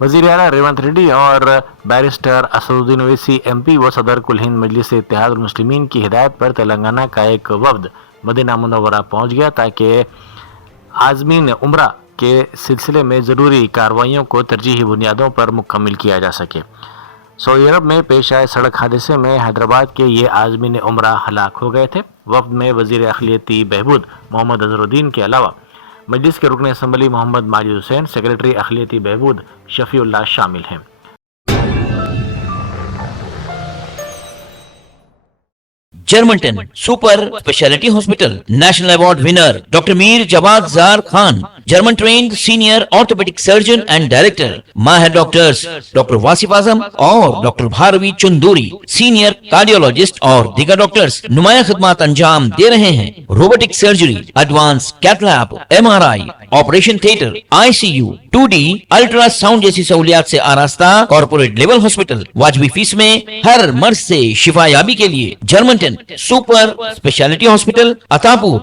वजीर आला रेवंत रेड्डी और बैरिस्टर असदुद्दीन ओवैसी MP व सदर कुल हिंद मजलिस इत्तेहाद मुस्लिमीन की हिदायत पर तेलंगाना का एक वफ्द मदीना मुनव्वरा पहुंच गया ताकि आज़मीन उम्रा के सिलसिले में ज़रूरी कार्रवाइयों को तरजीही बुनियादों पर मुकम्मल किया जा सके। सऊदी अरब में पेश आए सड़क हादसे में हैदराबाद के ये आज़मीन उम्रा हलाक हो गए थे। वफ्द में वज़ीर अखिलियती बहबूद मोहम्मद अजहरुद्दीन के अलावा मजलिस के रुकन असम्बली मोहम्मद माजिद हुसैन, सेक्रेटरी अखिलियती बहबूद शफीउल्लाह शामिल हैं। Germanten super speciality hospital national award winner doctor Mir Jawad Zar Khan, German trained senior orthopaedic surgeon and director, माहिर डॉक्टर्स डॉक्टर वासिफ आजम और doctor Bharavi Chanduri, senior cardiologist और दीगर डॉक्टर्स नुमाया खिदमत अंजाम दे रहे हैं। Robotic surgery, advance cath lab, MRI, operation theatre, ICU, 2D ultrasound जैसी सहूलियात से आरास्ता कॉर्पोरेट लेवल हॉस्पिटल, वाजबी फीस में हर मर्ज से शिफायाबी के लिए Germanton super speciality hospital, Attapur,